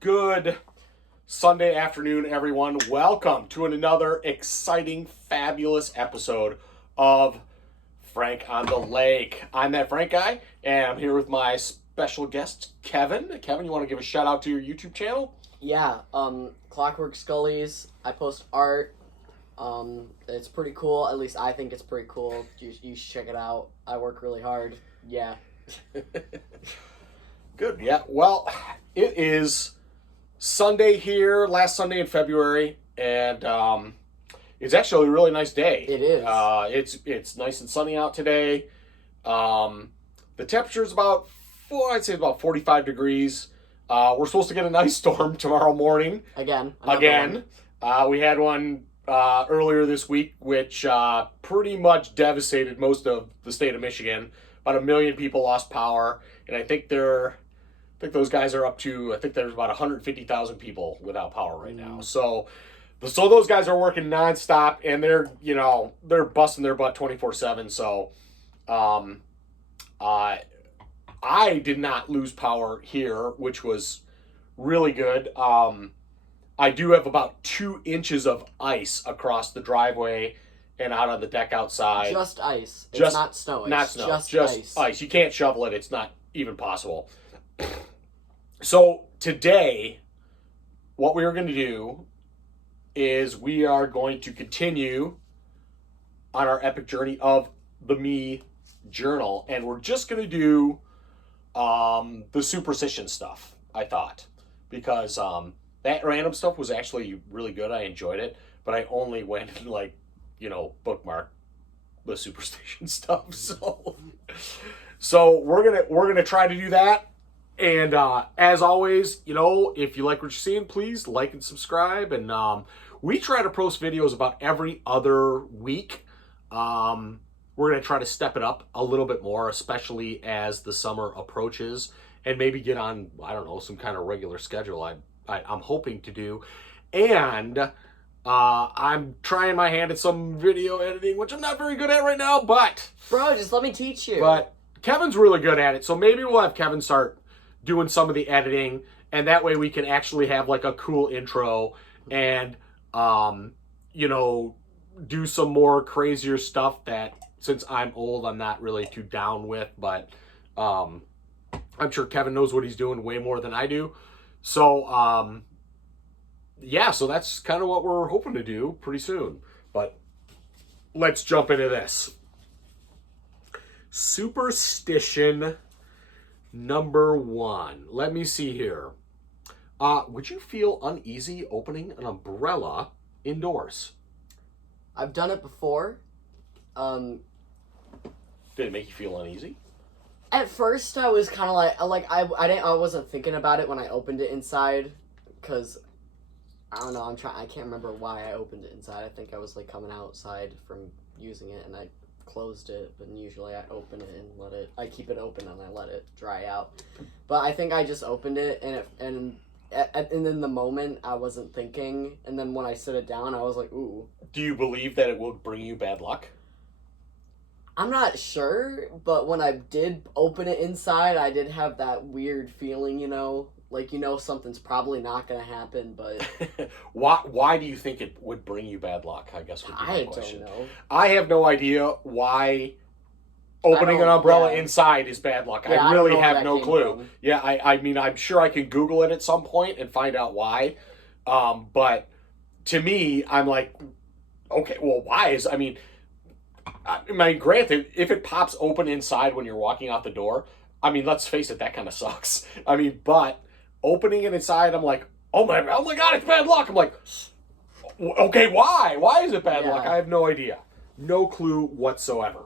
Good Sunday afternoon, everyone. Welcome to another exciting, fabulous episode of Frank on the Lake. I'm that Frank guy, and I'm here with my special guest, Kevin. Kevin, you want to give a shout out to your YouTube channel? Yeah, Clockwork Scullies. I post art. It's pretty cool. At least I think it's pretty cool. You should check it out. I work really hard. Yeah. Good. Yeah. Well, it is Sunday here, last Sunday in February, and it's actually a really nice day. It is. It's nice and sunny out today. The temperature is I'd say about 45 degrees. We're supposed to get a nice storm tomorrow morning. Again. We had one earlier this week, which pretty much devastated most of the state of Michigan. About 1 million people lost power, and I think those guys are up to, I think there's about 150,000 people without power right now. So those guys are working nonstop, and they're busting their butt 24/7. So, I did not lose power here, which was really good. I do have about 2 inches of ice across the driveway and out on the deck outside. Just ice. It's not snow. Not snow. Just ice. You can't shovel it. It's not even possible. So today, what we are going to do is we are going to continue on our epic journey of the Me Journal, and we're just going to do the superstition stuff, I thought, because that random stuff was actually really good. I enjoyed it, but I only went and bookmark the superstition stuff. So we're gonna try to do that. And as always, if you like what you're seeing, please like and subscribe. And we try to post videos about every other week. We're going to try to step it up a little bit more, especially as the summer approaches, and maybe get on, I don't know, some kind of regular schedule I'm hoping to do. And I'm trying my hand at some video editing, which I'm not very good at right now, but... Bro, just let me teach you. But Kevin's really good at it, so maybe we'll have Kevin start doing some of the editing, and that way we can actually have like a cool intro and, do some more crazier stuff that, since I'm old, I'm not really too down with, but I'm sure Kevin knows what he's doing way more than I do. So, so that's kind of what we're hoping to do pretty soon. But let's jump into this. Superstition number 1. Let me see here. Would you feel uneasy opening an umbrella indoors? I've done it before. Did it make you feel uneasy? At first, I was kind of I wasn't thinking about it when I opened it inside, because I don't know. I can't remember why I opened it inside. I think I was coming outside from using it, and I closed it. But usually, I open it and I keep it open and I let it dry out. But I think I just opened it, and in the moment, I wasn't thinking, and then when I set it down, I was like, ooh. Do you believe that it will bring you bad luck? I'm not sure, but when I did open it inside, I did have that weird feeling, something's probably not going to happen, but... Why do you think it would bring you bad luck, I guess would be my question. I don't know. I have no idea why opening an umbrella inside is bad luck. Yeah, I really have that no came clue. from. Yeah, I mean, I'm sure I can Google it at some point and find out why. But to me, I'm like, okay, well, why granted, if it pops open inside when you're walking out the door, let's face it, that kind of sucks. But opening it inside, I'm like, oh my God, it's bad luck. I'm like, okay, why? Why is it bad luck? I have no idea. No clue whatsoever.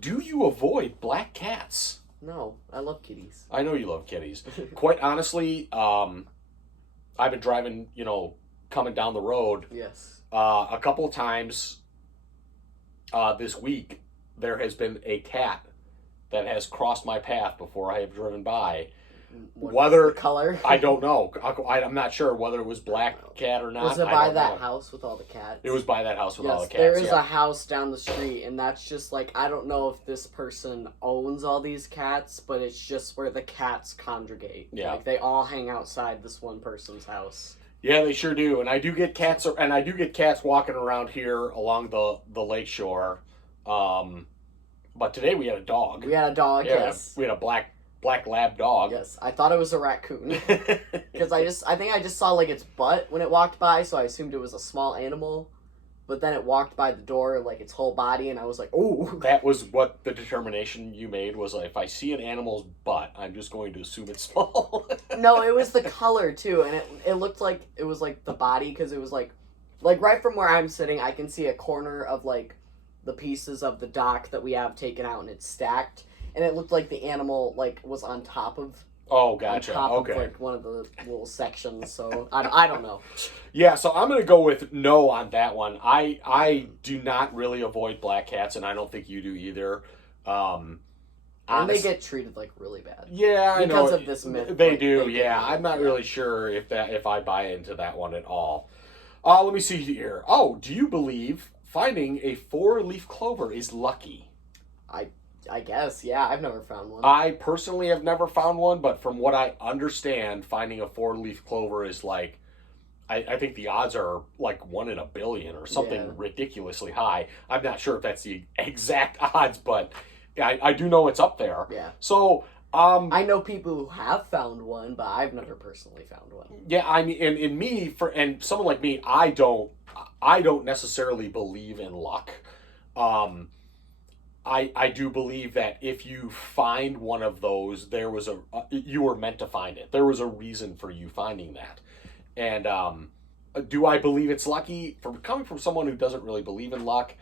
Do you avoid black cats? No, I love kitties. I know you love kitties. Quite honestly, I've been driving, coming down the road. Yes. A couple of times this week, there has been a cat that has crossed my path before I have driven by. Whether the color. I don't know. I'm not sure whether it was black cat or not. Was it I by don't that know. house with all the cats? It was by that house with all the cats. There is yeah. a house down the street, and that's just like, I don't know if this person owns all these cats, but it's just where the cats congregate. Yeah. Like, they all hang outside this one person's house. Yeah, they sure do. And I do get cats, walking around here along the lake shore. But today we had a dog. We had a dog, Yeah, yes. we had a black lab dog. Yes, I thought it was a raccoon. Because I think I just saw, like, its butt when it walked by, so I assumed it was a small animal. But then it walked by the door, like, its whole body, and I was like, ooh. That was what the determination you made was, like, if I see an animal's butt, I'm just going to assume it's small. No, it was the color, too, and it looked like it was, like, the body, because it was, like, right from where I'm sitting, I can see a corner of, like, the pieces of the dock that we have taken out, and it's stacked. And it looked like the animal, like, was on top of... Oh, gotcha. On top Okay. of, like, one of the little sections, so I don't know. Yeah, so I'm going to go with no on that one. I do not really avoid black cats, and I don't think you do either. And they get treated, like, really bad. Yeah, I know. Because of this myth. They like, do, they yeah. I'm not really sure if I buy into that one at all. Let me see here. Oh, do you believe finding a 4-leaf clover is lucky? I guess, yeah. I've never found one. I personally have never found one, but from what I understand, finding a 4-leaf clover is like, I think the odds are like 1 in a billion or something ridiculously high. I'm not sure if that's the exact odds, but I do know it's up there. Yeah. So, I know people who have found one, but I've never personally found one. Yeah, I mean, and someone like me, I don't necessarily believe in luck. I do believe that if you find one of those, you were meant to find it. There was a reason for you finding that. And do I believe it's lucky? Coming from someone who doesn't really believe in luck,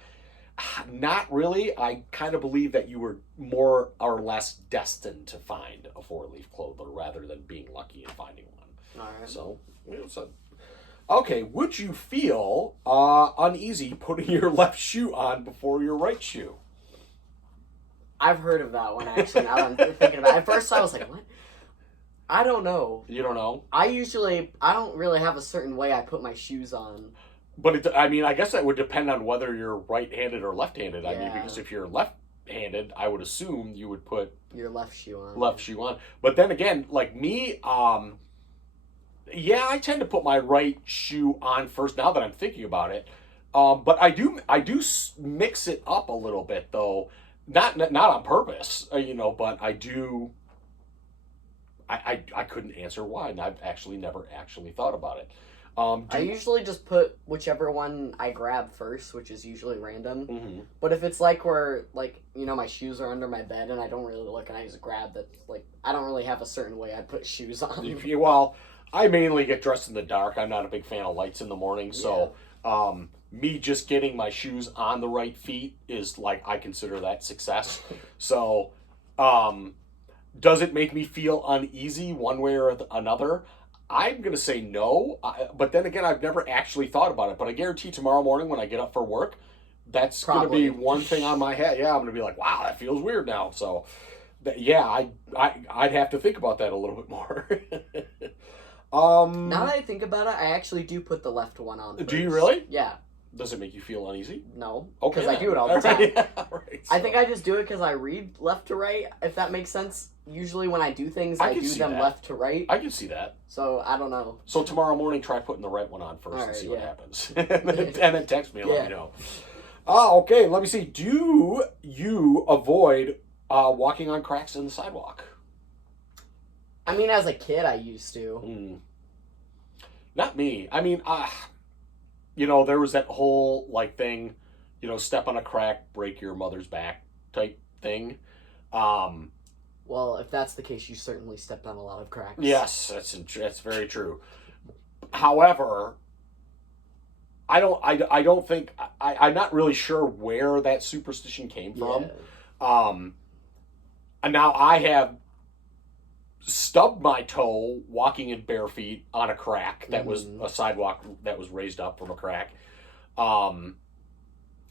not really. I kind of believe that you were more or less destined to find a 4-leaf clover rather than being lucky in finding one. All right. So, okay, would you feel uneasy putting your left shoe on before your right shoe? I've heard of that one, actually, now that I'm thinking about it. At first, I was like, what? I don't know. You don't know? I don't really have a certain way I put my shoes on. But, I guess that would depend on whether you're right-handed or left-handed. I mean, Yeah. because if you're left-handed, I would assume you would put Your left shoe on. left shoe on. But then again, like me, yeah, I tend to put my right shoe on first now that I'm thinking about it. But I do mix it up a little bit, though. Not on purpose, but I do. I couldn't answer why, and I've actually never thought about it. I usually just put whichever one I grab first, which is usually random. Mm-hmm. But if it's like where, like, my shoes are under my bed and I don't really look and I just grab that, like, I don't really have a certain way I put shoes on. Well, I mainly get dressed in the dark. I'm not a big fan of lights in the morning, so me just getting my shoes on the right feet is like, I consider that success. So, does it make me feel uneasy one way or another? I'm going to say no, but then again, I've never actually thought about it. But I guarantee tomorrow morning when I get up for work, that's going to be one thing on my head. Yeah, I'm going to be like, wow, that feels weird now. So, I'd have to think about that a little bit more. Now that I think about it, I actually do put the left one on first. Do you really? Yeah. Does it make you feel uneasy? No. Okay. Because I do it all the time. Right, I think I just do it because I read left to right, if that makes sense. Usually when I do things, I do them left to right. I can see that. So, I don't know. So tomorrow morning, try putting the right one on first and see what yeah. happens. and then text me and let me know. Okay, let me see. Do you avoid walking on cracks in the sidewalk? I mean, as a kid, I used to. Not me. I mean, there was that whole, like, thing, step on a crack, break your mother's back type thing. Well, if that's the case, you certainly stepped on a lot of cracks. Yes, that's very true. However, I don't think I'm not really sure where that superstition came from. And now I have stubbed my toe walking in bare feet on a crack that was a sidewalk that was raised up from a crack. So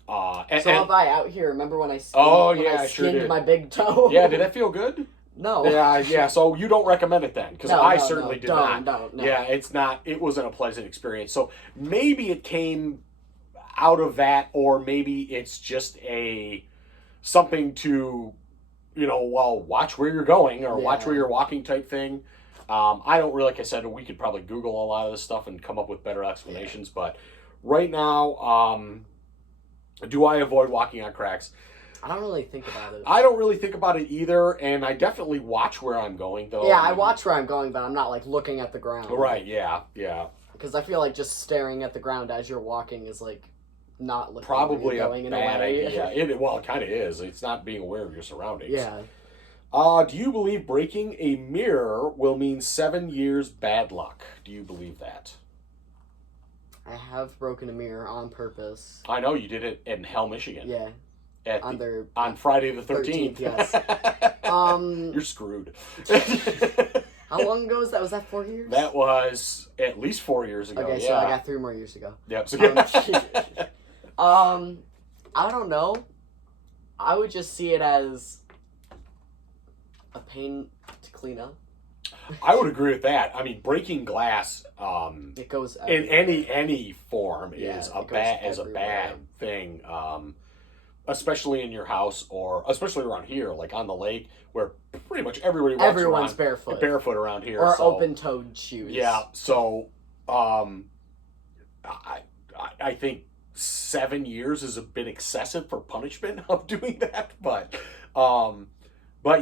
have I out here. Remember when I skinned, I sure did. my big toe? Yeah, did that feel good? No. Yeah. So you don't recommend it then, because I certainly did not. No. Yeah, it's not. It wasn't a pleasant experience. So maybe it came out of that, or maybe it's just something to, well, watch where you're going or watch where you're walking type thing. I don't really, like I said, we could probably Google a lot of this stuff and come up with better explanations. But right now, do I avoid walking on cracks? I don't really think about it. I don't really think about it either, and I definitely watch where I'm going, though. Yeah, I watch where I'm going, but I'm not, like, looking at the ground. Right, yeah. Because I feel like just staring at the ground as you're walking is, like, not looking Probably where you're going a bad idea. it Kind of is. It's not being aware of your surroundings. Yeah. Do you believe breaking a mirror will mean 7 years bad luck? Do you believe that? I have broken a mirror on purpose. I know you did it in Hell, Michigan. Yeah. On Friday the 13th. Yes. You're screwed. How long ago was that? Was that 4 years? That was at least 4 years ago. Okay, yeah. so I got 3 more years ago. Yep. So I don't know. I would just see it as a pain to clean up. I would agree with that. I mean, breaking glass it goes in everywhere. any form is a bad thing. Especially in your house, or especially around here, like on the lake, where pretty much everyone's barefoot around here, or open-toed shoes. Yeah, so I think 7 years is a bit excessive for punishment of doing that, but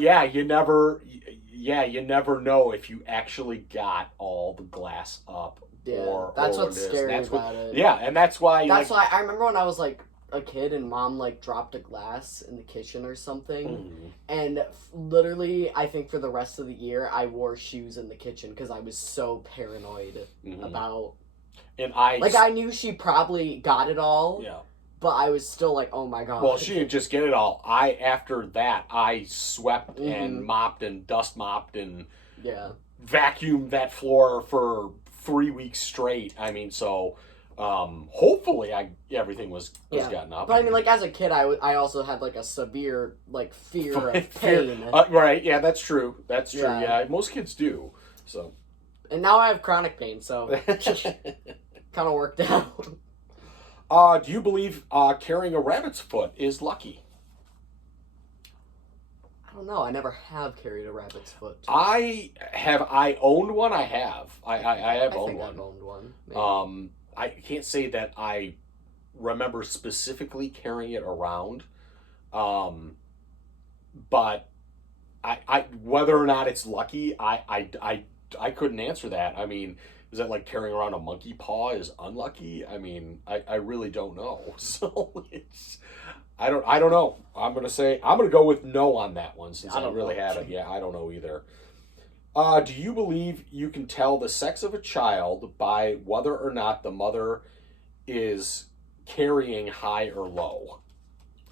yeah, you never know if you actually got all the glass up. Yeah, that's what's scary about it. Yeah, and that's why. That's why I remember when I was like a kid and Mom like dropped a glass in the kitchen or something, and literally I think for the rest of the year I wore shoes in the kitchen because I was so paranoid about. And I knew she probably got it all. Yeah. But I was still like, oh my god. Well, she didn't just get it all. After that, I swept and mopped and dust mopped and vacuumed that floor for 3 weeks straight. I mean, so hopefully everything was gotten up. But I mean, like as a kid, I also had like a severe like fear of pain. Right? Yeah, that's true. That's true. Yeah, most kids do. So. And now I have chronic pain, so kind of worked out. Do you believe carrying a rabbit's foot is lucky? I don't know. I never have carried a rabbit's foot. I owned one. I have. I have owned one. I've owned one. Maybe. I can't say that I remember specifically carrying it around, but I whether or not it's lucky, I couldn't answer that. I mean, is that like carrying around a monkey paw is unlucky? I mean, I really don't know. So I don't know. I'm gonna go with no on that one since I don't really have it. Yeah, I don't know either. Do you believe you can tell the sex of a child by whether or not the mother is carrying high or low?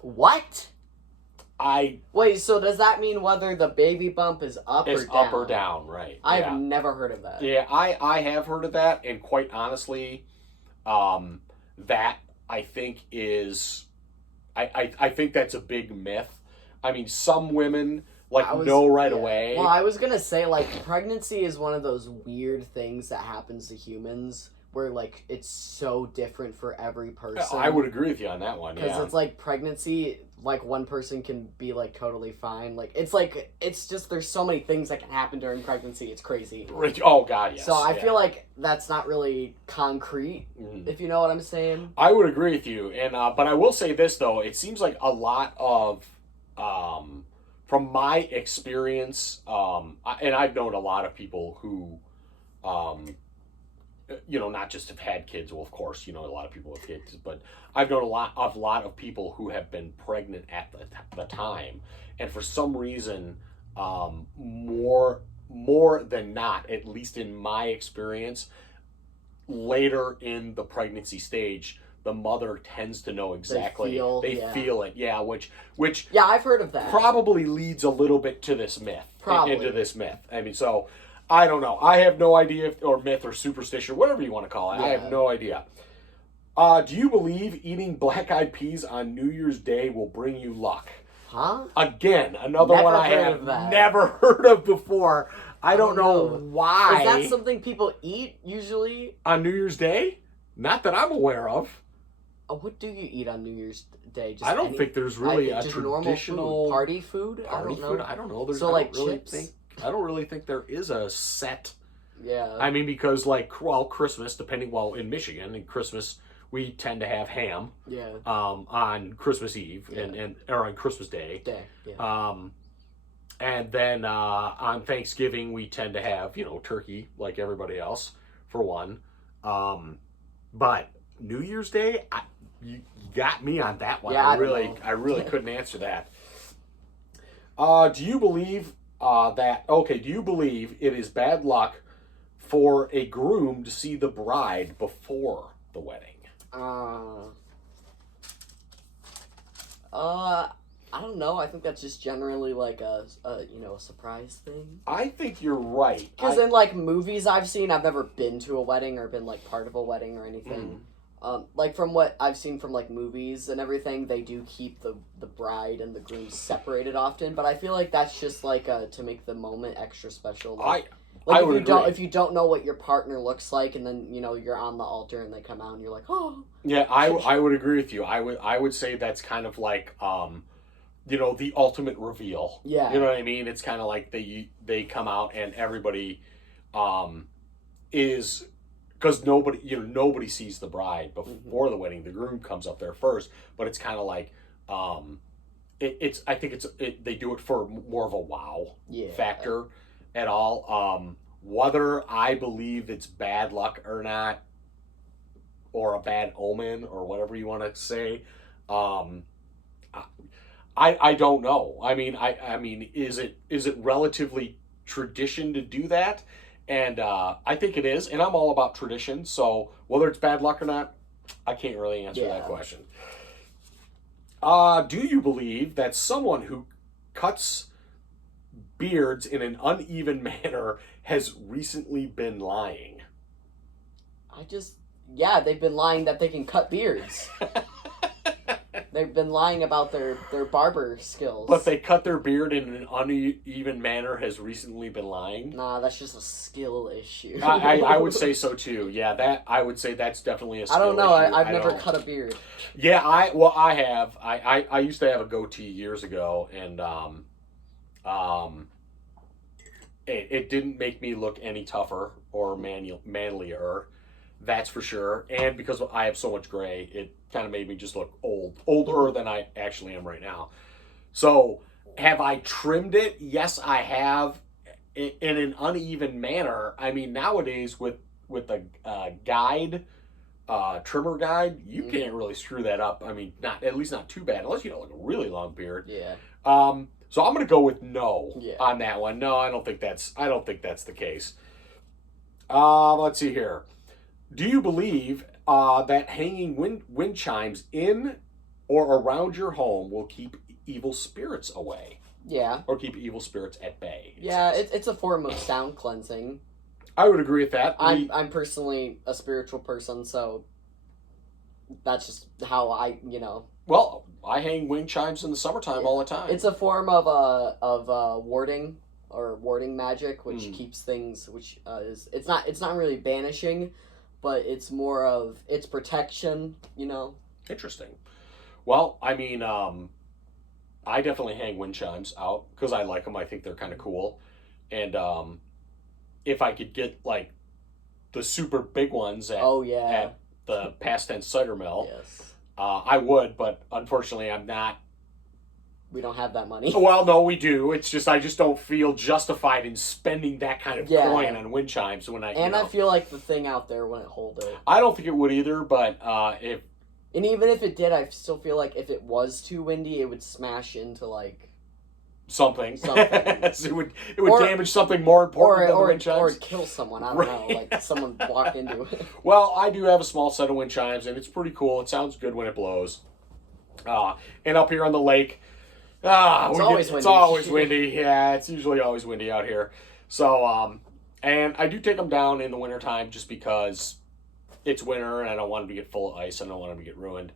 What? Wait, so does that mean whether the baby bump is up or down? Up or down, right. I've never heard of that. Yeah, I have heard of that, and quite honestly, that I think is... I think that's a big myth. I mean, some women know right away. Well, I was gonna say, like, pregnancy is one of those weird things that happens to humans where, like, it's so different for every person. I would agree with you on that one, because it's like pregnancy, like, one person can be, like, totally fine. Like, it's just, there's so many things that can happen during pregnancy. It's crazy. Oh, God, yes. So I feel like that's not really concrete, if you know what I'm saying. I would agree with you. And but I will say this, though. It seems like a lot of... from my experience, and I've known a lot of people who, not just have had kids. Well, of course, a lot of people have kids, but I've known a lot of people who have been pregnant at the time, and for some reason, more than not, at least in my experience, later in the pregnancy stage, the mother tends to know exactly. They feel it, yeah. Which yeah, I've heard of that. Probably leads a little bit to this myth. Probably into this myth. I mean, so I don't know. I have no idea, or myth or superstition, whatever you want to call it. Yeah. I have no idea. Do you believe eating black-eyed peas on New Year's Day will bring you luck? Huh? Again, another Never one I heard have of that. never heard of before. I don't know know. why. Is that something people eat usually? On New Year's Day? Not that I'm aware of. What do you eat on New Year's Day? Just I don't think there's really a just traditional normal food, party food. party food. I don't know. There's, So, I like, don't really chips? think. I don't really think there is a set. Yeah. I mean, because like, well, Christmas, in Michigan, in Christmas we tend to have ham. Yeah. On Christmas Eve Yeah. and or on Christmas Day. Yeah. And then on Thanksgiving we tend to have turkey like everybody else for one. But New Year's Day, you got me on that one. Yeah, I don't really know. couldn't answer that. Do you believe do you believe it is bad luck for a groom to see the bride before the wedding? I don't know. I think that's just generally like a surprise thing. I think you're right. Because in like movies I've seen, I've never been to a wedding or been like part of a wedding or anything. Like from what I've seen from like movies and everything, they do keep the bride and the groom separated often. But I feel like that's just like to make the moment extra special. Like, I would agree. If you don't know what your partner looks like, and then you're on the altar and they come out and you're like, oh. Yeah, I would agree with you. I would say that's kind of like the ultimate reveal. Yeah. You know what I mean? It's kind of like they come out and everybody is, because nobody sees the bride before the wedding. The groom comes up there first, but it's kind of like I think they do it for more of a wow factor at all. Whether I believe it's bad luck or not, or a bad omen, or whatever you want to say, I don't know. I mean, is it relatively tradition to do that? And I think it is, and I'm all about tradition. So whether it's bad luck or not, I can't really answer that question. Do you believe that someone who cuts beards in an uneven manner has recently been lying? They've been lying that they can cut beards. They've been lying about their barber skills. But they cut their beard in an uneven manner has recently been lying? Nah, that's just a skill issue. I would say so too. Yeah, I would say that's definitely a skill issue. I don't know. I've never cut a beard. Yeah, I have. I used to have a goatee years ago, and it didn't make me look any tougher or manlier. That's for sure. And because I have so much gray, it kind of made me just look older than I actually am right now. So, have I trimmed it? Yes, I have, in an uneven manner. I mean, nowadays with a trimmer guide, you can't really screw that up. I mean, at least not too bad, unless you have like a really long beard. Yeah. So I'm gonna go with no on that one. No, I don't think that's the case. Let's see here. Do you believe that hanging wind chimes in or around your home will keep evil spirits away? Yeah. Or keep evil spirits at bay? It's a form of sound cleansing. I would agree with that. I'm personally a spiritual person, so that's just how I. Well, I hang wind chimes in the summertime all the time. It's a form of warding or warding magic, which keeps things. Which it's not really banishing, but it's more of it's protection. Interesting. Well, I mean, I definitely hang wind chimes out because I like them. I think they're kind of cool, and if I could get like the super big ones at the Past Tense Cider Mill, I would. But unfortunately, I'm not. We don't have that money. Well, no, we do. It's just I just don't feel justified in spending that kind of coin on wind chimes when I feel like the thing out there wouldn't hold it. I don't think it would either, but and even if it did, I still feel like if it was too windy, it would smash into like something. So it would damage something more important than the wind chimes. Or kill someone. I don't know, like someone walked into it. Well, I do have a small set of wind chimes, and it's pretty cool. It sounds good when it blows. And up here on the lake. It's always windy. Yeah, it's usually always windy out here. So, and I do take them down in the wintertime just because it's winter and I don't want them to get full of ice. I don't want them to get ruined.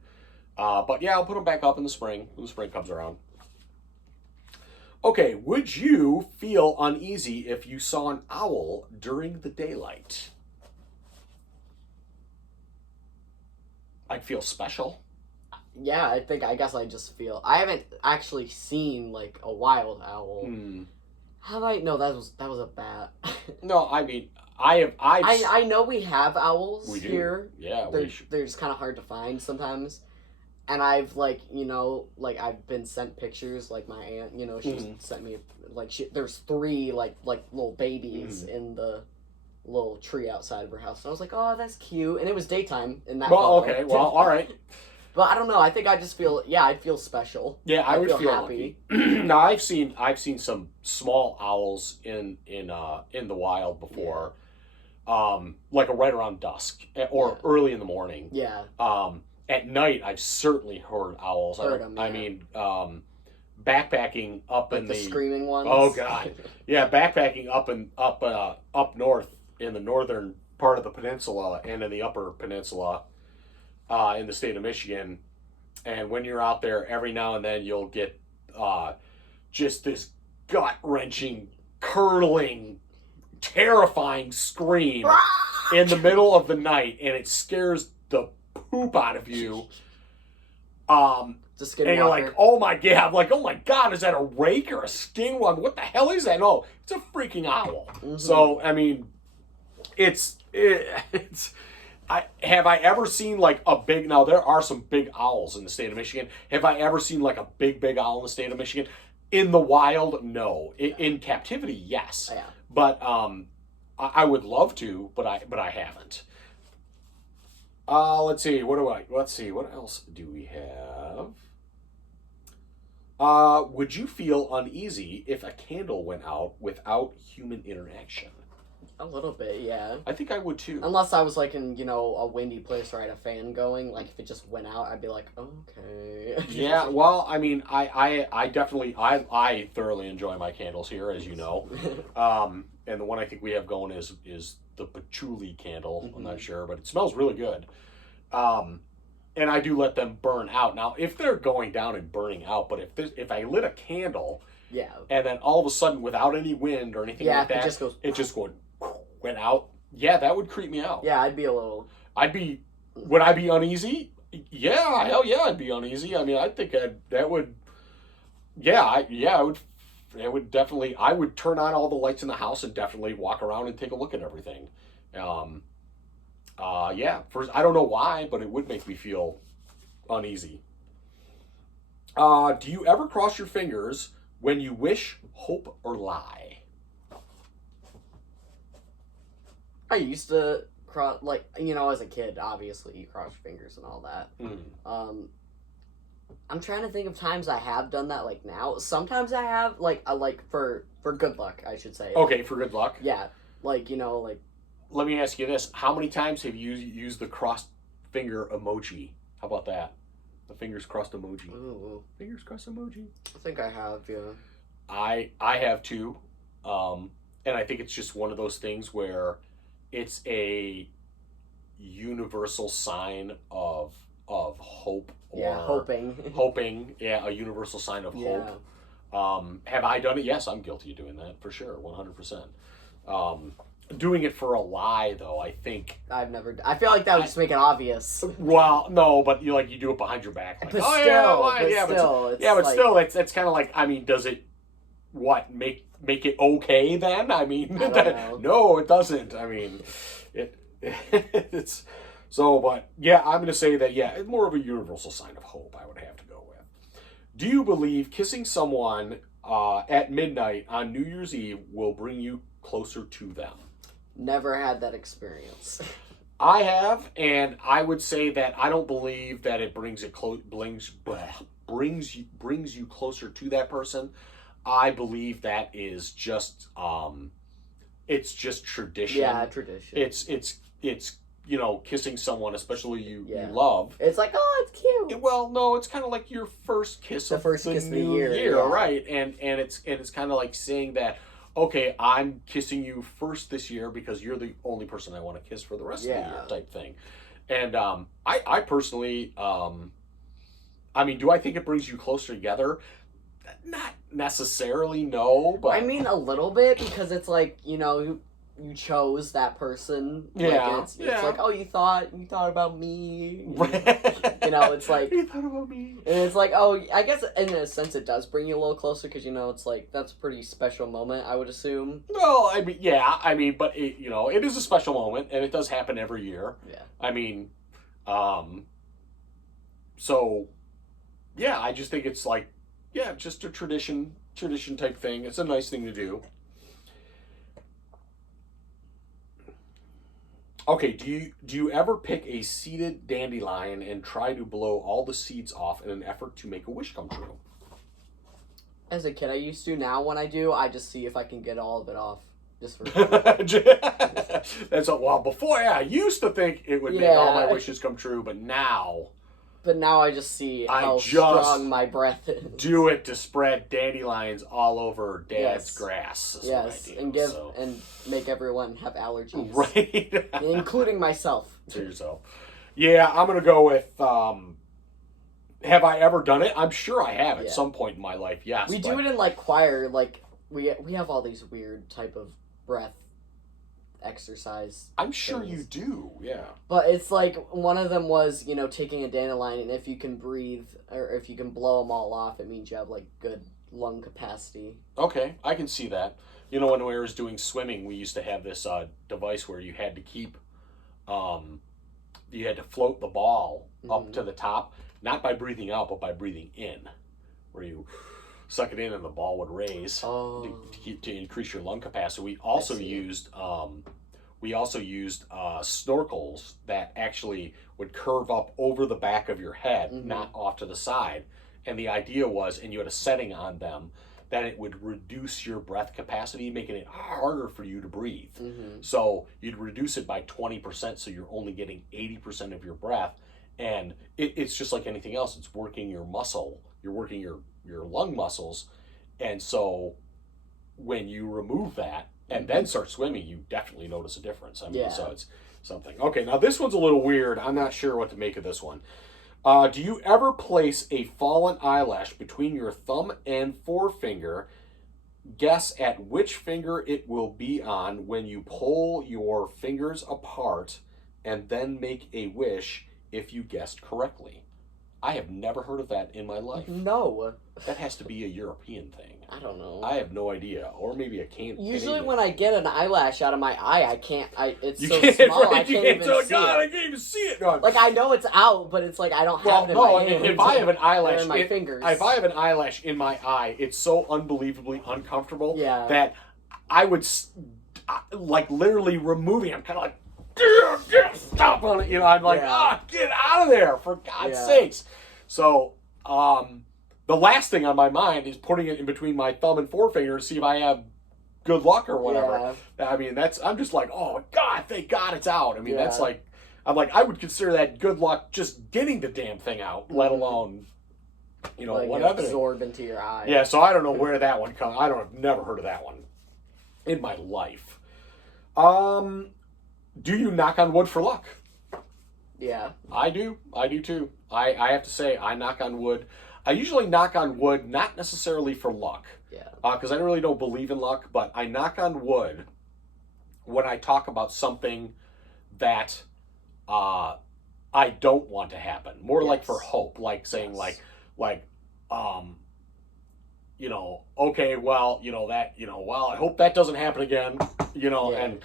But yeah, I'll put them back up in the spring when the spring comes around. Okay, would you feel uneasy if you saw an owl during the daylight? I'd feel special. Yeah, I guess I just feel I haven't actually seen like a wild owl. Hmm. Have I? No, that was a bat. No, I mean, I know we have owls we do. here. Yeah, They're just kind of hard to find sometimes. And I've like I've been sent pictures, like my aunt, she sent me there's three like little babies in the little tree outside of her house. And I was like, oh, that's cute. And it was daytime in that. Well, photo. okay, well, all right. But I don't know. I think I just feel I'd feel special. Yeah, I would feel happy. Now I've seen some small owls in the wild before, like right around dusk or early in the morning. Yeah. At night, I've certainly heard owls. I mean, backpacking up in the screaming ones. Oh God, yeah, backpacking up north in the northern part of the peninsula and in the upper peninsula, in the state of Michigan, and when you're out there, every now and then you'll get just this gut wrenching, curdling, terrifying scream in the middle of the night, and it scares the poop out of you. Just and you're like, oh my God, I'm like, oh my God, is that a rake or a sting one? What the hell is that? No, it's a freaking owl. Mm-hmm. So I mean, it's. Have I ever seen like a big? Now there are some big owls in the state of Michigan. Have I ever seen like a big owl in the state of Michigan? In the wild, no. In captivity, yes. Yeah. But I would love to, but I haven't. Let's see. Let's see. What else do we have? Would you feel uneasy if a candle went out without human interaction? A little bit, yeah. I think I would too. Unless I was like in, a windy place where I had a fan going. Like if it just went out, I'd be like, okay. Yeah, well, I mean, I definitely I thoroughly enjoy my candles here, as you know. And the one I think we have going is the patchouli candle. Mm-hmm. I'm not sure, but it smells really good. And I do let them burn out. Now, if they're going down and burning out, but if I lit a candle, yeah, and then all of a sudden without any wind or anything like that, it just went out. Yeah, that would creep me out. Yeah, I'd be a little. Would I be uneasy? Yeah, hell yeah, I'd be uneasy. I mean, I think that would. Yeah, I would. It would definitely. I would turn on all the lights in the house and definitely walk around and take a look at everything. Yeah. First, I don't know why, but it would make me feel uneasy. Do you ever cross your fingers when you wish, hope, or lie? I used to cross, as a kid, obviously, you cross your fingers and all that. Mm. I'm trying to think of times I have done that, now. Sometimes I have, for good luck, I should say. Okay, for good luck? Yeah. Let me ask you this. How many times have you used the crossed finger emoji? How about that? The fingers crossed emoji. Ooh. Fingers crossed emoji. I think I have, yeah. I have too. And I think it's just one of those things where it's a universal sign of hope. Hoping. Yeah, a universal sign of hope. Have I done it? Yes, I'm guilty of doing that for sure, 100%. Doing it for a lie, though, I think I've never. I feel like that would just make it obvious. Well, no, but you do it behind your back. But still, it's kind of like, I mean, does it make it okay then? I mean, I don't know. No, it doesn't. I mean, it's so. But yeah, I'm going to say that. Yeah, it's more of a universal sign of hope. I would have to go with. Do you believe kissing someone at midnight on New Year's Eve will bring you closer to them? Never had that experience. I have, and I would say that I don't believe that it brings you closer to that person. I believe that is just it's just tradition. Yeah, tradition. It's kissing someone, especially you love. It's like, oh, it's cute. Well, no, it's kind of like your first kiss of the new year, right? And it's kind of like saying that, okay, I'm kissing you first this year because you're the only person I want to kiss for the rest of the year, type thing. And I personally, I mean, do I think it brings you closer together? Not necessarily, no, but I mean, a little bit, because it's like, you chose that person. Yeah, Like, it's like, oh, you thought about me. It's like, you thought about me. and it's like, oh, I guess in a sense it does bring you a little closer, because it's like that's a pretty special moment, I would assume. Well, I mean, yeah, but it is a special moment, and it does happen every year. Yeah. I mean, so yeah, I just think it's like, yeah, just a tradition type thing. It's a nice thing to do. Okay, do you ever pick a seeded dandelion and try to blow all the seeds off in an effort to make a wish come true? As a kid, I used to. Now, when I do, I just see if I can get all of it off, just for Well, before, I used to think it would make all my wishes come true, but now I just see how strong my breath is. Do it to spread dandelions all over Dad's grass. Yes, and and make everyone have allergies. Right. Including myself. To yourself. Yeah, I'm going to go with, have I ever done it? I'm sure I have at some point in my life, yes. We do it in, like, choir. Like, we have all these weird type of breath exercise. I'm sure you do, yeah. But it's like, one of them was, taking a dandelion, and if you can breathe, or if you can blow them all off, it means you have, like, good lung capacity. Okay, I can see that. When I was doing swimming, we used to have this device where you had to keep, you had to float the ball up to the top, not by breathing out, but by breathing in, where you suck it in and the ball would raise to increase your lung capacity. We also used snorkels that actually would curve up over the back of your head, not off to the side. And the idea was, and you had a setting on them, that it would reduce your breath capacity, making it harder for you to breathe. So you'd reduce it by 20%, so you're only getting 80% of your breath. And it's just like anything else. It's working your muscle. You're working your lung muscles. And so when you remove that and then start swimming, you definitely notice a difference. I mean, so it's something. Okay, now this one's a little weird. I'm not sure what to make of this one. Do you ever place a fallen eyelash between your thumb and forefinger? Guess at which finger it will be on when you pull your fingers apart, and then make a wish if you guessed correctly. I have never heard of that in my life. No. That has to be a European thing. I don't know. I have no idea. Or maybe a Canadian. Usually when I get an eyelash out of my eye, I can't, it's you so can't, small, right? I can't even see it. I can't even see it. No. Like, I know it's out, but it's like I don't have it in my hand. If I have an eyelash in my fingers. If I have an eyelash in my eye, it's so unbelievably uncomfortable that I would, like, literally removing. I'm kind of like, stop on it. I'm like, get out of there, for God's sakes. So, the last thing on my mind is putting it in between my thumb and forefinger to see if I have good luck or whatever. I mean, I'm just like, oh God, thank God it's out. I mean, that's like, I would consider that good luck just getting the damn thing out, let alone, like whatever. Absorb into your eye. Yeah, so I don't know where that one comes. I've never heard of that one in my life. Do you knock on wood for luck? Yeah. I do too. I have to say, I knock on wood. I usually knock on wood, not necessarily for luck. Yeah. Because I really don't believe in luck, but I knock on wood when I talk about something that I don't want to happen. More like for hope, like saying okay, well, well, I hope that doesn't happen again, and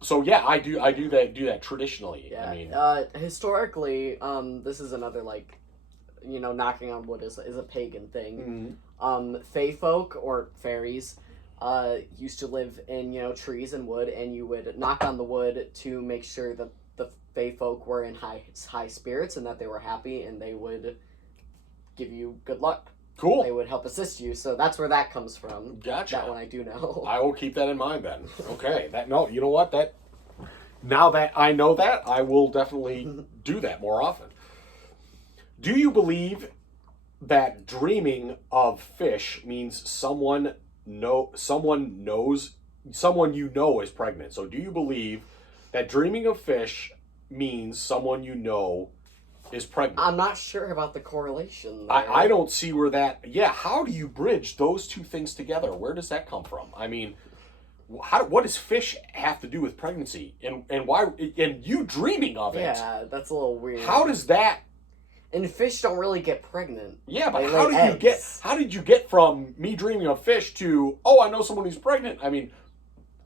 so yeah, I do that traditionally. Yeah. I mean, historically, this is another, like, knocking on wood is a pagan thing. Fae folk or fairies used to live in trees and wood, and you would knock on the wood to make sure that the fae folk were in high spirits and that they were happy, and they would give you good luck. Cool. They would help assist you, so that's where that comes from. Gotcha. That one I do know. I will keep that in mind then. Okay. You know what? Now that I know that, I will definitely do that more often. Do you believe that dreaming of fish means someone you know is pregnant? So do you believe that dreaming of fish means someone you know is pregnant. I'm not sure about the correlation there. I don't see where that. Yeah, how do you bridge those two things together? Where does that come from? I mean, what does fish have to do with pregnancy, and why? And you dreaming of it? Yeah, that's a little weird. How does that? And fish don't really get pregnant. Yeah, but They how lay did you get? eggs. How did you get from me dreaming of fish to I know someone who's pregnant? I mean,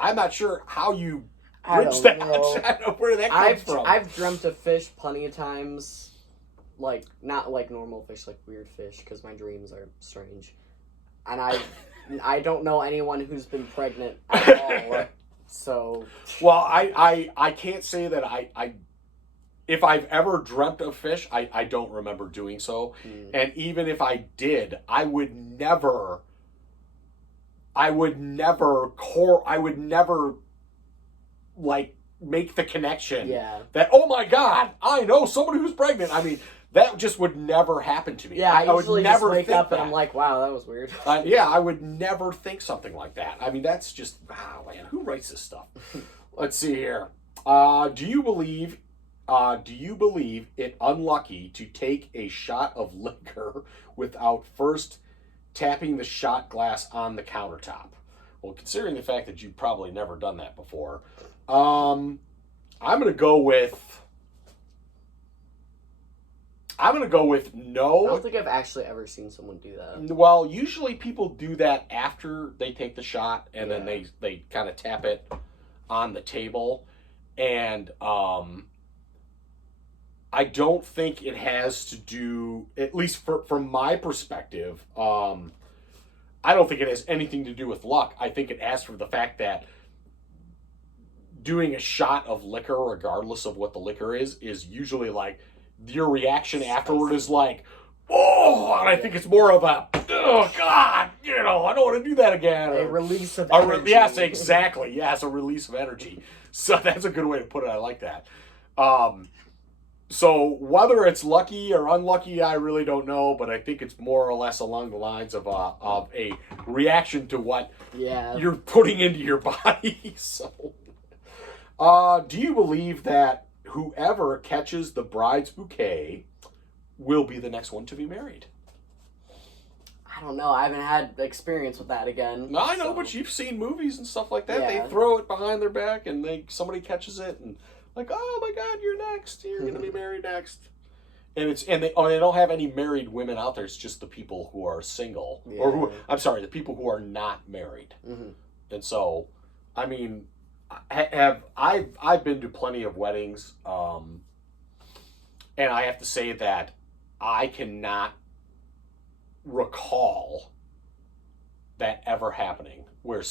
I'm not sure how you I bridge don't that. know. I don't know where that comes from. I've dreamt of fish plenty of times, like not like normal fish, like weird fish, because my dreams are strange, and I don't know anyone who's been pregnant at all. So Well, I can't say that I if I've ever dreamt of fish, I don't remember doing so. And even if I did, I would never like make the connection that, oh my God, I know somebody who's pregnant. I mean, that just would never happen to me. yeah, I would usually never just wake think up that. and I'm like, wow, that was weird. Yeah, I would never think something like that. I mean, that's just, wow, man, who writes this stuff? Let's see here. Do you believe it unlucky to take a shot of liquor without first tapping the shot glass on the countertop? Well, considering the fact that you've probably never done that before, I'm gonna go with no. I don't think I've actually ever seen someone do that. Well, usually people do that after they take the shot, and then they kind of tap it on the table, and I don't think it has to do, at least from my perspective, I don't think it has anything to do with luck. I think it has for the fact that doing a shot of liquor, regardless of what the liquor is usually like, your reaction afterward is like, oh, and I think it's more of a, oh God, I don't want to do that again. A release of energy. Yes, exactly. Yes, a release of energy. So that's a good way to put it. I like that. So whether it's lucky or unlucky, I really don't know, but I think it's more or less along the lines of a reaction to what you're putting into your body. So, do you believe that whoever catches the bride's bouquet will be the next one to be married? I don't know. I haven't had experience with that again. No, I know, but you've seen movies and stuff like that. Yeah. They throw it behind their back, and somebody catches it, and like, oh my God, you're next. You're gonna be married next. And they don't have any married women out there. It's just the people who are single, the people who are not married. Mm-hmm. And so, I mean, I've been to plenty of weddings, and I have to say that I cannot recall that ever happening where a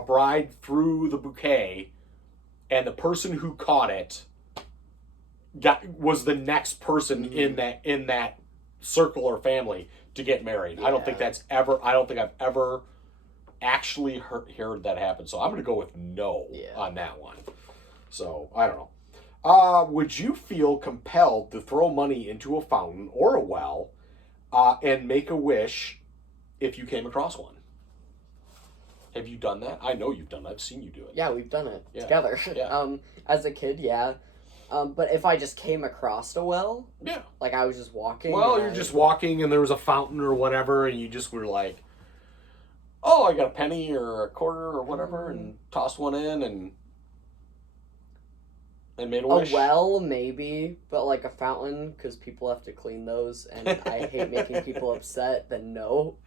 bride threw the bouquet and the person who caught it was the next person in that circle or family to get married. I don't think I've ever actually heard that happen. So I'm going to go with no on that one. So I don't know. Would you feel compelled to throw money into a fountain or a well and make a wish if you came across one? Have you done that? I know you've done that. I've seen you do it. Yeah, we've done it together. Yeah. As a kid, yeah. But if I just came across a well, like I was just walking. Well, you're just walking and there was a fountain or whatever, and you just were like, oh, I got a penny or a quarter or whatever, and tossed one in and made a wish. A well, maybe, but like a fountain, because people have to clean those, and I hate making people upset, then no.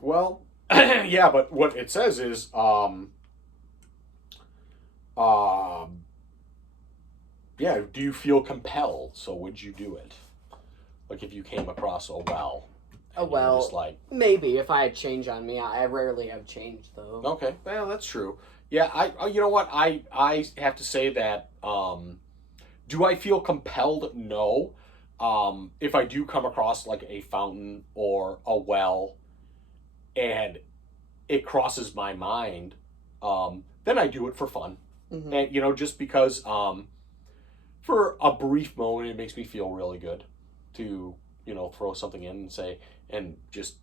Well, yeah, but what it says is, do you feel compelled? So would you do it? Like if you came across a well. A well, maybe if I had change on me. I rarely have change though. Okay, well that's true. Yeah, you know what? I have to say that. Do I feel compelled? No. If I do come across like a fountain or a well, and it crosses my mind, then I do it for fun, and just because for a brief moment it makes me feel really good to throw something in and say and just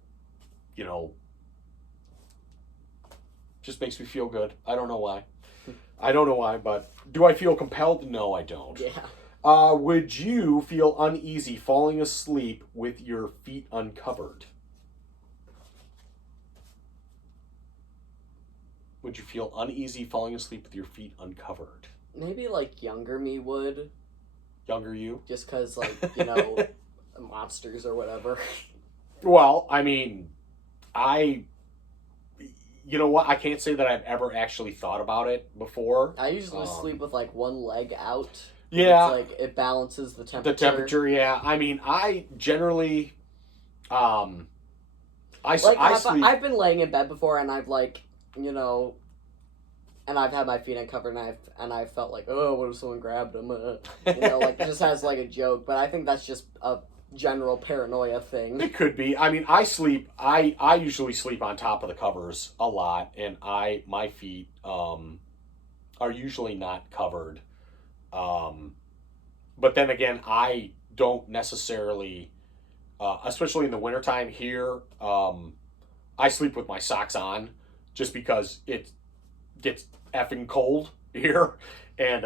makes me feel good. I don't know why. I don't know why, but do I feel compelled? No, I don't. Yeah. Would you feel uneasy falling asleep with your feet uncovered? Would you feel uneasy falling asleep with your feet uncovered? Maybe like younger me would, Younger you? just because like monsters or whatever. Well, I mean, you know what? I can't say that I've ever actually thought about it before. I usually sleep with like one leg out. Yeah. It's like it balances the temperature. The temperature, yeah. I mean, I generally, I sleep. I've been laying in bed before, and I've and I've had my feet uncovered, and I've felt like, oh, what if someone grabbed them? Like just as like a joke. But I think that's just a general paranoia thing. It could be. I mean, I usually sleep on top of the covers a lot, and my feet are usually not covered. But then again, I don't necessarily, especially in the wintertime here, I sleep with my socks on just because it gets effing cold here. And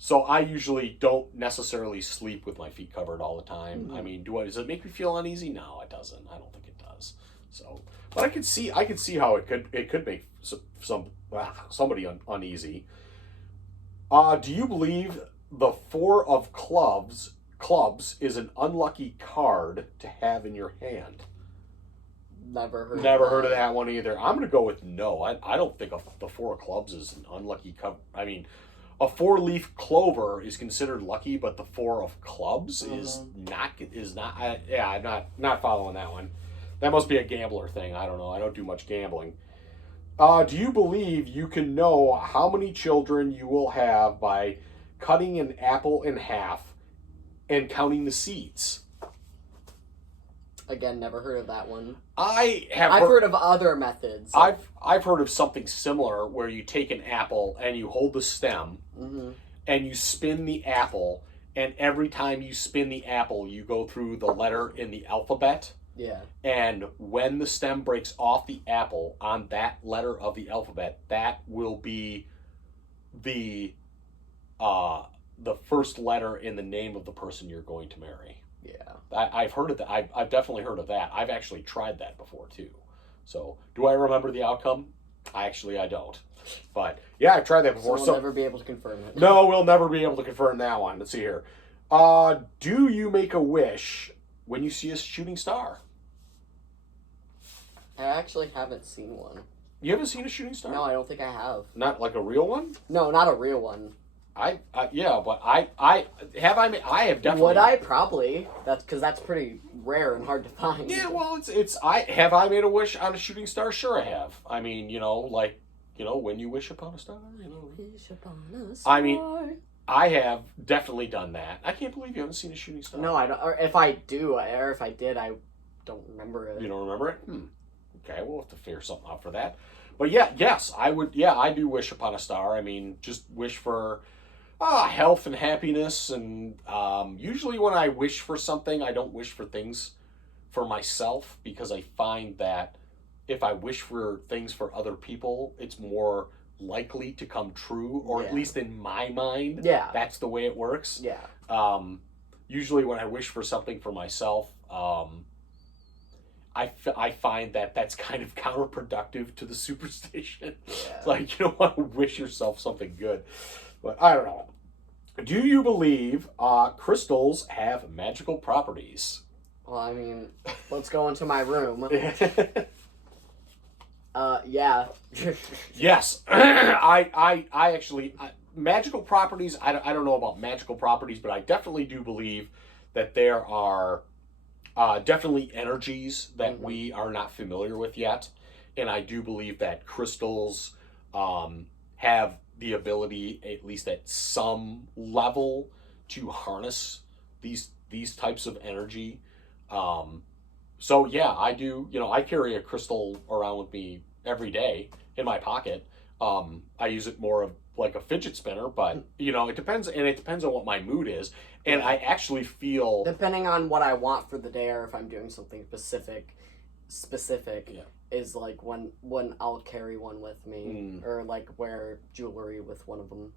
so I usually don't necessarily sleep with my feet covered all the time. Mm-hmm. I mean, does it make me feel uneasy? No, it doesn't. I don't think it does. So, but I could see how it could make somebody uneasy. Do you believe the 4 of clubs is an unlucky card to have in your hand? Never heard of that one either. I'm going to go with no. I don't think the 4 of clubs is an unlucky card. I mean, a 4-leaf clover is considered lucky, but the 4 of clubs is not. I'm not following that one. That must be a gambler thing. I don't know. I don't do much gambling. Do you believe you can know how many children you will have by cutting an apple in half and counting the seeds? Again, never heard of that one. I've heard of other methods. I've heard of something similar where you take an apple and you hold the stem and you spin the apple, and every time you spin the apple, you go through the letter in the alphabet. Yeah. And when the stem breaks off the apple on that letter of the alphabet, that will be the first letter in the name of the person you're going to marry. Yeah. I've heard of that. I've definitely heard of that. I've actually tried that before too. So, do I remember the outcome? I don't. But yeah, I've tried that before. So we'll never be able to confirm it. No, we'll never be able to confirm that one. Let's see here. Do you make a wish when you see a shooting star? I actually haven't seen one. You haven't seen a shooting star? No, I don't think I have. Not like a real one? No, not a real one. Yeah, but I have definitely. Would I? Probably. That's because that's pretty rare and hard to find. Yeah, well, have I made a wish on a shooting star? Sure, I have. I mean, when you wish upon a star, Wish upon a star. I mean, I have definitely done that. I can't believe you haven't seen a shooting star. No, I don't. Or if I did, I don't remember it. You don't remember it? Okay, we'll have to figure something out for that. But yeah, yes, I would. Yeah, I do wish upon a star. I mean, just wish for health and happiness. And usually when I wish for something, I don't wish for things for myself, because I find that if I wish for things for other people, it's more likely to come true, or at least in my mind, that's the way it works. Yeah. Usually when I wish for something for myself, I find that that's kind of counterproductive to the superstition. Yeah. Like, you don't want to wish yourself something good. But I don't know. Do you believe crystals have magical properties? Well, I mean, let's go into my room. Yeah. Yes. I actually, magical properties, I don't know about magical properties, but I definitely do believe that there are definitely energies that we are not familiar with yet. And I do believe that crystals have the ability, at least at some level, to harness these types of energy. So yeah, I do. I carry a crystal around with me every day in my pocket. I use it more of like a fidget spinner, but it depends, and it depends on what my mood is. And I actually feel, depending on what I want for the day, or if I'm doing something specific, specific Yeah. is like when I'll carry one with me or like wear jewelry with one of them.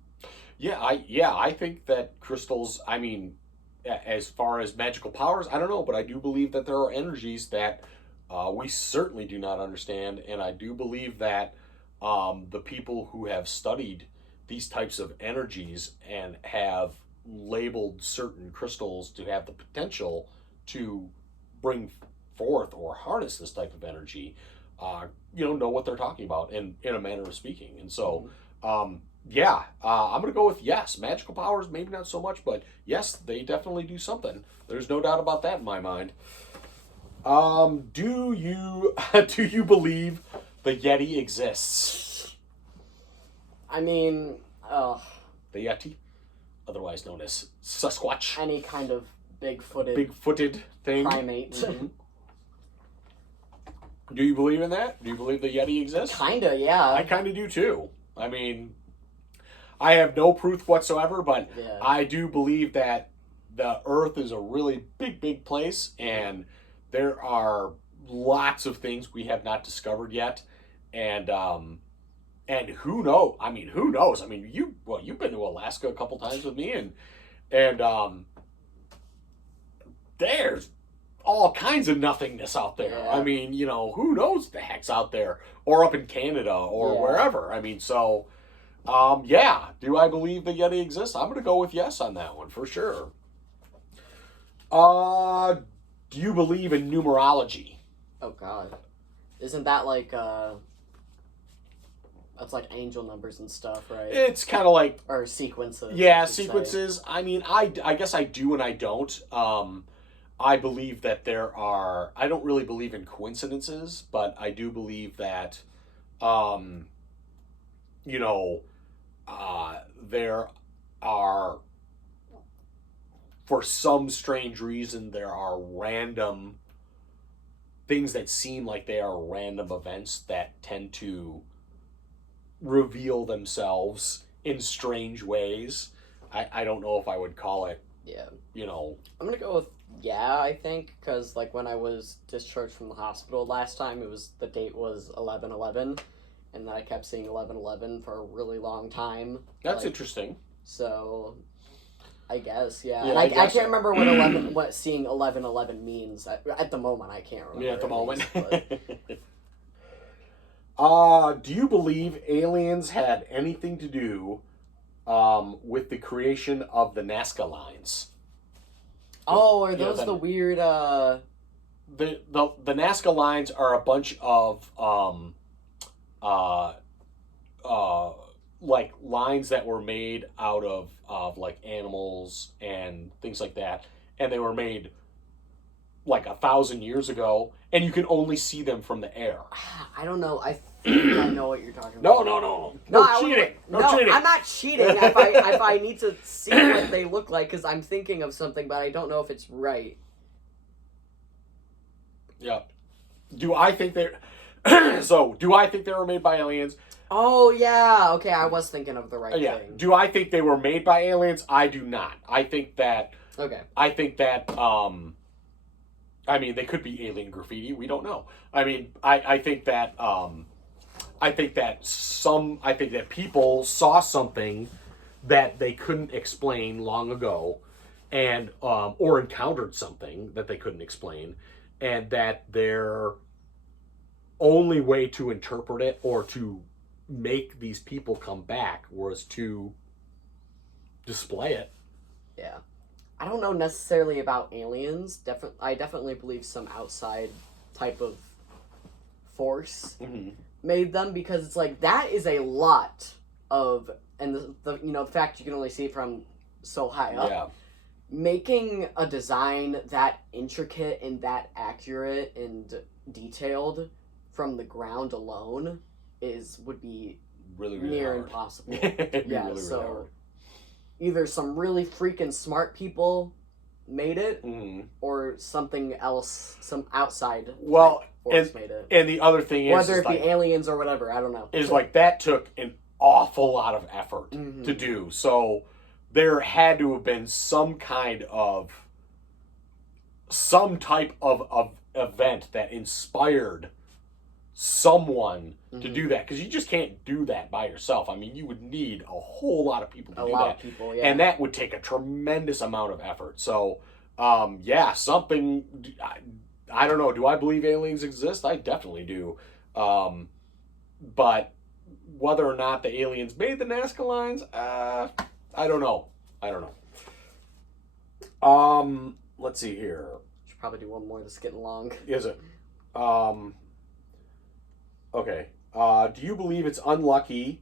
I think that crystals, I mean, as far as magical powers, I don't know, but I do believe that there are energies that we certainly do not understand, and I do believe that the people who have studied these types of energies and have labeled certain crystals to have the potential to bring forth or harness this type of energy, know what they're talking about in a manner of speaking. And so, I'm going to go with yes. Magical powers, maybe not so much, but yes, they definitely do something. There's no doubt about that in my mind. Do you do you believe the Yeti exists? I mean, The Yeti, otherwise known as Sasquatch, any kind of big-footed thing. primate. Mm-hmm. Do you believe in that? Do you believe the Yeti exists? Kinda, yeah. I kind of do too. I mean, I have no proof whatsoever, but Yeah. I do believe that the Earth is a really big place, and there are lots of things we have not discovered yet, and who knows? I mean, who knows? I mean, you've been to Alaska a couple times with me, and there's all kinds of nothingness out there. Yeah. I mean, who knows the heck's out there, or up in Canada, or wherever. I mean, so, do I believe the Yeti exists? I'm going to go with yes on that one, for sure. Do you believe in numerology? Oh, God. Isn't that like, that's like angel numbers and stuff, right? It's kind of like... Or sequences. Yeah, sequences. Say. I mean, I guess I do and I don't. I believe that there are... I don't really believe in coincidences, but I do believe that, there are... For some strange reason, there are random things that seem like they are random events that tend to reveal themselves in strange ways. I don't know if I would call it, I'm going to go with I think, because like when I was discharged from the hospital last time, the date was 11/11, and then I kept seeing 11/11 for a really long time. That's interesting. So... I guess, yeah. Yeah, And I can't remember what seeing 11/11 means at the moment. I can't remember. Yeah, at the moment. Least, do you believe aliens had anything to do with the creation of the Nazca lines? Oh, are those the weird? The Nazca lines are a bunch of like lines that were made out of like animals and things like that, and they were made like 1,000 years ago, and you can only see them from the air. I don't know. I think I know what you're talking about. No cheating. No cheating. I'm not cheating. if I need to see what they look like, because I'm thinking of something, but I don't know if it's right. Yeah. Do I think they're do I think they were made by aliens? Oh, yeah. Okay, I was thinking of the right thing. Do I think they were made by aliens? I do not. I think that... Okay. I think that, I mean, they could be alien graffiti. We don't know. I mean, I think that, I think that people saw something that they couldn't explain long ago, and, or encountered something that they couldn't explain, and that their only way to interpret it or to make these people come back was to display it. Yeah. I don't know necessarily about aliens. I definitely believe some outside type of force made them, because it's like that is a lot of, and the fact you can only see it from so high up. Yeah. Making a design that intricate and that accurate and detailed from the ground alone would be really near hard. impossible. Yeah, really so either some really freaking smart people made it, or something else, some outside force made it. And the other thing is, whether it be aliens or whatever, I don't know. Is like that took an awful lot of effort to do. So there had to have been some type of event that inspired someone to do that, because you just can't do that by yourself. I mean, you would need a whole lot of people to do that. Of people, yeah. And that would take a tremendous amount of effort. So, something, I don't know. Do I believe aliens exist? I definitely do. But whether or not the aliens made the Nazca lines, I don't know. Let's see here. Should probably do one more. This is getting long. Is it? Okay. Do you believe it's unlucky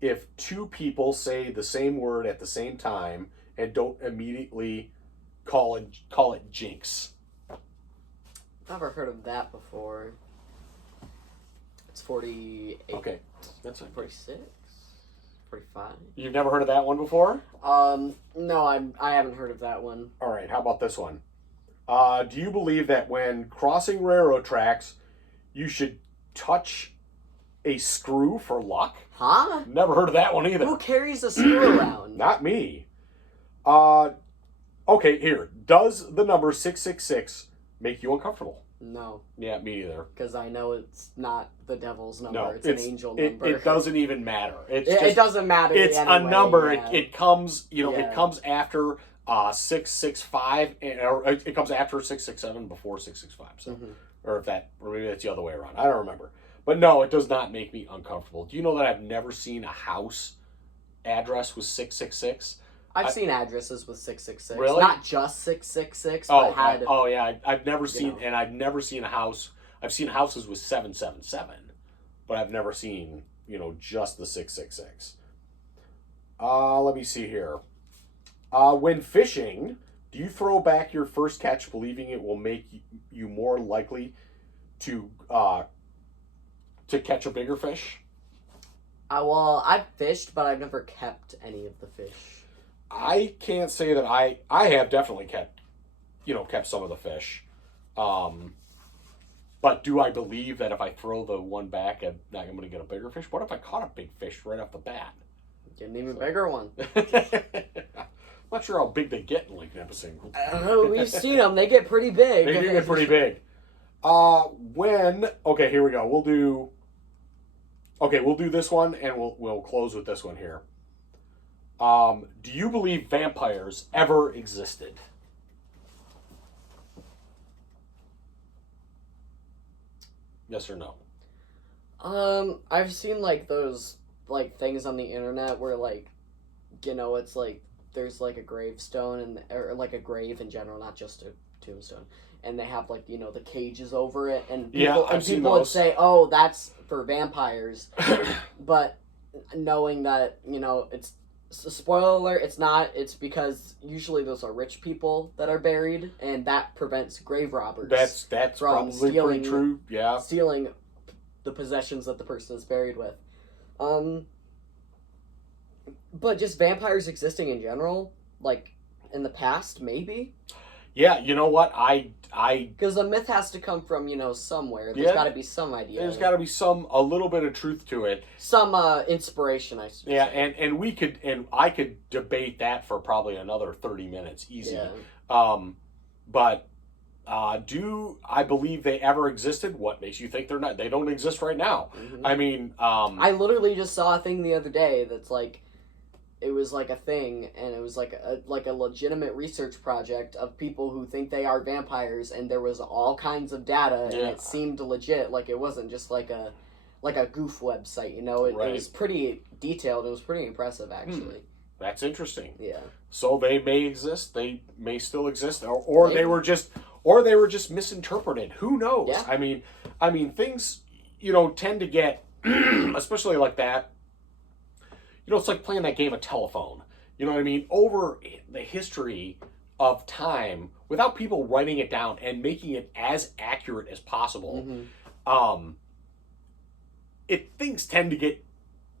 if two people say the same word at the same time and don't immediately call it jinx? Never heard of that before. It's 48. Okay, that's fine. 46? 45? You've never heard of that one before? No, I haven't heard of that one. All right, how about this one? Do you believe that when crossing railroad tracks, you should touch a screw for luck? Huh? Never heard of that one either. Who carries a screw around? Not me. Okay, here. Does the number 666 make you uncomfortable? No. Yeah, me either. Because I know it's not the devil's number. No, it's an angel number. It doesn't even matter. It doesn't matter. It's anyway, a number. Yeah. It comes, Yeah. it comes after 665, or it comes after 667 before 665. So, or maybe that's the other way around. I don't remember. But no, it does not make me uncomfortable. Do you know that I've never seen a house address with 666? I've seen addresses with 666. Really? Not just 666, but had... yeah. I've never seen, and I've never seen a house. I've seen houses with 777, but I've never seen, just the 666. Let me see here. When fishing, do you throw back your first catch believing it will make you more likely to catch a bigger fish? Well, I've fished, but I've never kept any of the fish. I can't say that I have definitely kept some of the fish. But do I believe that if I throw the one back, I'm going to get a bigger fish? What if I caught a big fish right off the bat? Get an even bigger one. I'm not sure how big they get in Lake Nipissing. I don't know. We've seen them. They get pretty big. They do get pretty big. Okay, here we go. We'll do this one, and we'll close with this one here. Do you believe vampires ever existed? Yes or no? I've seen those things on the internet where it's there's a gravestone or a grave in general, not just a tombstone, and they have the cages over it, and people would say, "Oh, that's for vampires," but knowing that it's spoiler alert, it's not. It's because usually those are rich people that are buried, and that prevents grave robbers. That's from probably pretty true. Yeah, stealing the possessions that the person is buried with. But just vampires existing in general, in the past, maybe. Yeah, you know what? I because the myth has to come from somewhere. There's got to be some idea. There's got to be a little bit of truth to it. Some inspiration, I suppose. Yeah, and I could debate that for probably another 30 minutes, easy. Yeah. But do I believe they ever existed? What makes you think they don't exist right now? Mm-hmm. I mean, I literally just saw a thing the other day that's it was a thing, and it was a legitimate research project of people who think they are vampires, and there was all kinds of data, and it seemed legit. It wasn't just a goof website, It was pretty detailed. It was pretty impressive, actually. That's interesting. Yeah. So they may exist. They may still exist, or they were just misinterpreted. Who knows? Yeah. I mean, things tend to get, especially like that. It's like playing that game of telephone. You know what I mean? Over the history of time, without people writing it down and making it as accurate as possible, things tend to get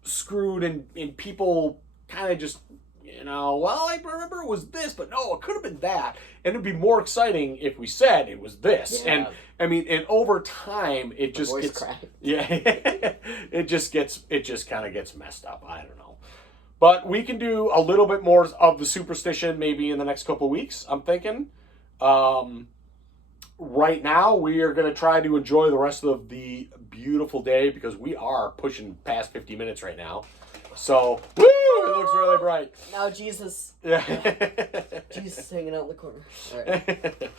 screwed, and people kind of just, I remember it was this, but no, it could have been that. And it'd be more exciting if we said it was this. Yeah. And over time, it just gets, yeah, it just kind of gets messed up. I don't know. But we can do a little bit more of the superstition maybe in the next couple of weeks, I'm thinking. right now, we are going to try to enjoy the rest of the beautiful day because we are pushing past 50 minutes right now. So, woo! It looks really bright. Now Jesus. Yeah. Jesus hanging out in the corner. All right.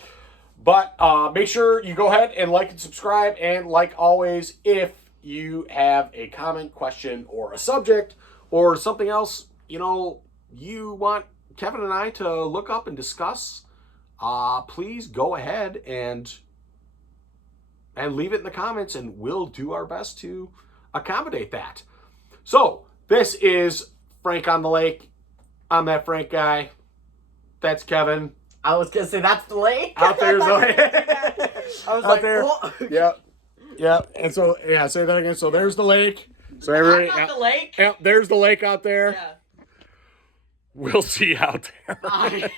But make sure you go ahead and like and subscribe. And like always, if you have a comment, question, or a subject, or something else, you want Kevin and I to look up and discuss, please go ahead and leave it in the comments, and we'll do our best to accommodate that. So, this is Frank on the Lake. I'm that Frank guy. That's Kevin. I was going to say, that's the lake. Out there's the lake. I was Out like, there. oh. Yep. And so, say that again. So, there's the lake. So, everybody, I'm not the lake. Yep, there's the lake out there. Yeah. We'll see you out there. Bye.